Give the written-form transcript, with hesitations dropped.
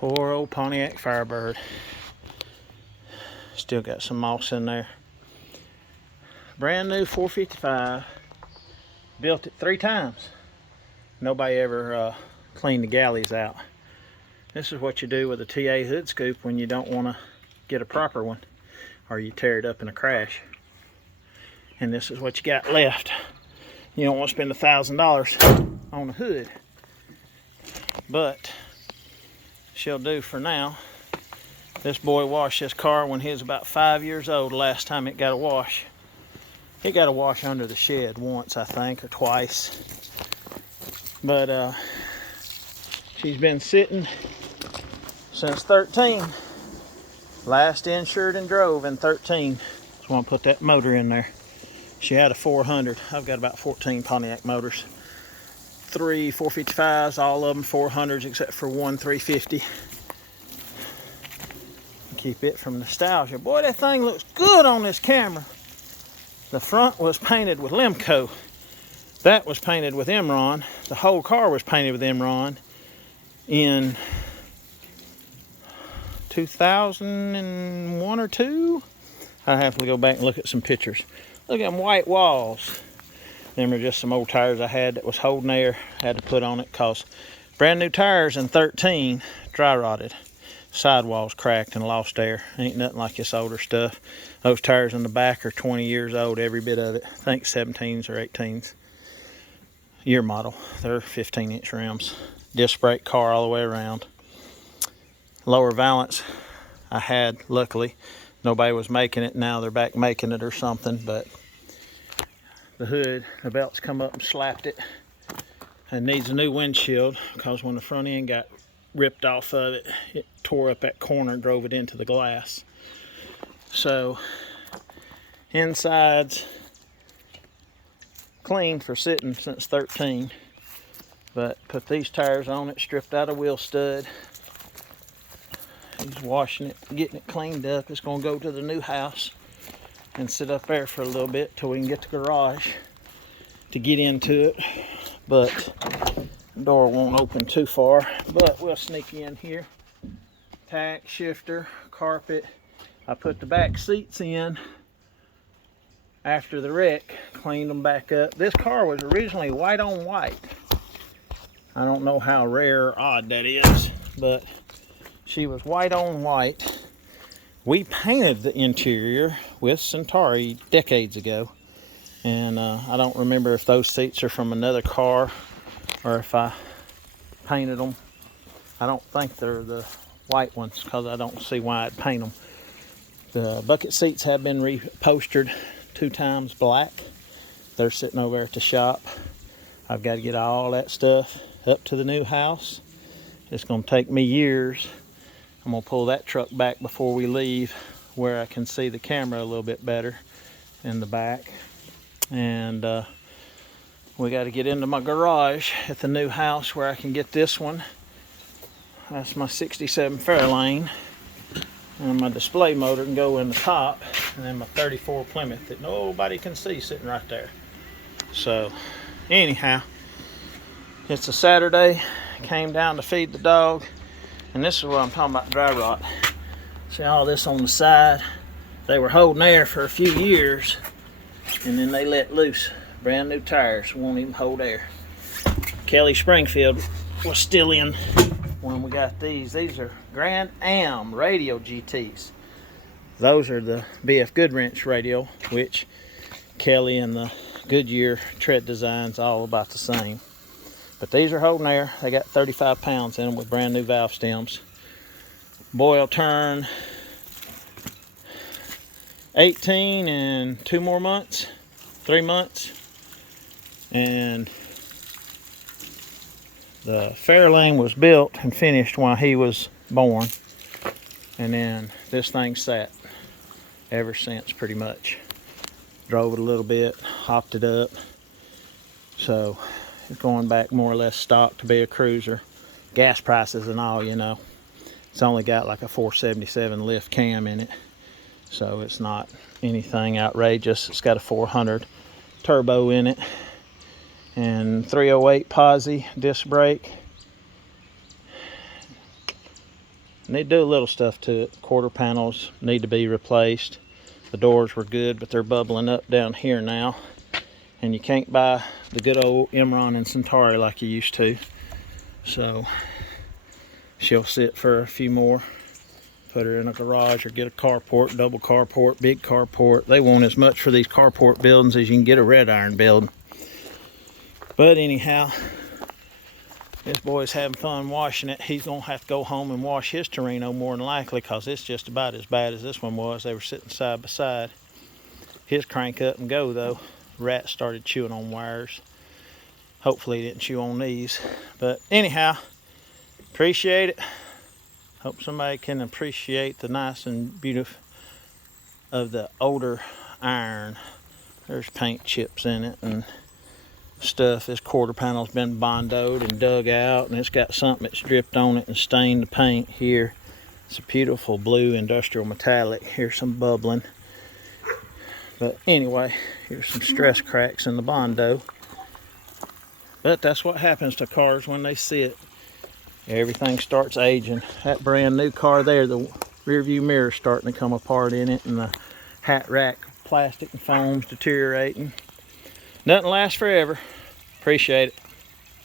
Poor old Pontiac Firebird. Still got some moss in there. Brand new 455. Built it 3 times. Nobody ever cleaned the galleys out. This is what you do with a TA hood scoop when you don't want to get a proper one, or you tear it up in a crash. And this is what you got left. You don't want to spend $1,000 on a hood, but she'll do for now. This boy washed this car when he was about 5 years old. Last time it got a wash. It got a wash under the shed once, I think, or twice. But she's been sitting since 13. Last insured and drove in 13. So I want to put that motor in there. She had a 400. I've got about 14 Pontiac motors. 3 455s, all of them 400s except for one 350. Keep it from nostalgia. Boy, that thing looks good on this camera. The front was painted with Lemco. That was painted with Imron. The whole car was painted with Imron in 2001 or 2. I have to go back and look at some pictures. Look at them white walls. Them are just some old tires I had that was holding air. I had to put on it because brand new tires in 13 dry rotted. Sidewalls cracked and lost air. Ain't nothing like this older stuff. Those tires in the back are 20 years old, every bit of it. I think 17s or 18s. Year model. They're 15-inch rims. Disc brake car all the way around. Lower valance I had, luckily. Nobody was making it. Now they're back making it or something, but the hood, the belt's come up and slapped it. It needs a new windshield because when the front end got ripped off of it, it tore up that corner and drove it into the glass. So inside's clean for sitting since 13, but put these tires on it, stripped out a wheel stud. He's washing it, getting it cleaned up. It's going to go to the new house and sit up there for a little bit till we can get the garage to get into it. But the door won't open too far, but we'll sneak in here. Tack, shifter, carpet. I put the back seats in after the wreck, cleaned them back up. This car was originally white on white. I don't know how rare or odd that is, but she was white on white. We painted the interior with Centauri decades ago, and I don't remember if those seats are from another car or if I painted them. I don't think they're the white ones because I don't see why I'd paint them. The bucket seats have been reupholstered 2 times black. They're sitting over there at the shop. I've got to get all that stuff up to the new house. It's going to take me years. I'm going to pull that truck back before we leave where I can see the camera a little bit better in the back. And we got to get into my garage at the new house where I can get this one. That's my 67 Fairlane. And my display motor can go in the top. And then my 34 Plymouth that nobody can see sitting right there. So anyhow, it's a Saturday. Came down to feed the dog. And this is what I'm talking about, dry rot. See all this on the side? They were holding air for a few years, and then they let loose. Brand new tires, won't even hold air. Kelly Springfield was still in when we got these. These are Grand Am radio GTs. Those are the BF Goodwrench radio, which Kelly and the Goodyear tread design's all about the same. But these are holding air. They got 35 pounds in them with brand new valve stems. Boy will turn 18 in 2 more months, 3 months. And the Fairlane was built and finished while he was born. And then this thing sat ever since pretty much. Drove it a little bit, hopped it up. So it's going back more or less stock to be a cruiser. Gas prices and all, you know. It's only got like a 477 lift cam in it. So it's not anything outrageous. It's got a 400 turbo in it. And 308 posi disc brake. And they do little stuff to it. Quarter panels need to be replaced. The doors were good, but they're bubbling up down here now. And you can't buy the good old Imron and Centauri like you used to. So she'll sit for a few more. Put her in a garage or get a carport, double carport, big carport. They want as much for these carport buildings as you can get a red iron building. But anyhow, this boy's having fun washing it. He's gonna have to go home and wash his Torino more than likely, because it's just about as bad as this one was. They were sitting side by side. His crank up and go though. Rats started chewing on wires. Hopefully he didn't chew on these. But anyhow, appreciate it. Hope somebody can appreciate the nice and beautiful of the older iron. There's paint chips in it and stuff. This quarter panel's been bondoed and dug out, and it's got something that's dripped on it and stained the paint here. It's a beautiful blue industrial metallic. Here's some bubbling. But anyway, here's some stress cracks in the bondo. But that's what happens to cars when they sit. Everything starts aging. That brand new car there, the rear view mirror's starting to come apart in it, and the hat rack plastic and foam's deteriorating. Nothing lasts forever. Appreciate it.